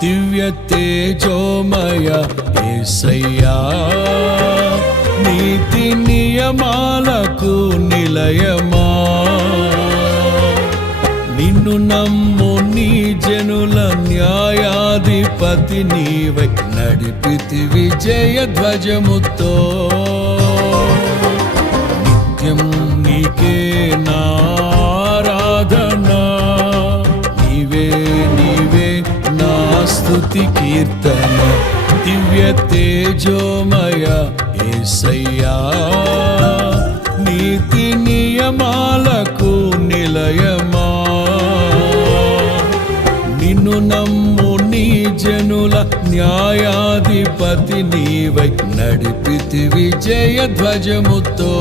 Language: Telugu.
దివ్య తేజోమయ యేసయ్యా, నీతి నియమాలకు నిలయమా, నిన్ను నమ్ము నీ జనుల న్యాయాధిపతి నీవై నడిపితి విజయ ధ్వజముతో. నిత్యం నీకే నారాధనా, నీవే నీవే నా స్తుతి కీర్తన. దివ్య తేజోమయ యేసయ్యా, నీతి నియమాలకు నిలయమా, నిన్ను నమ్ము నీ జనుల న్యాయాధిపతి నీవై నడిపితి విజయ ధ్వజముతో.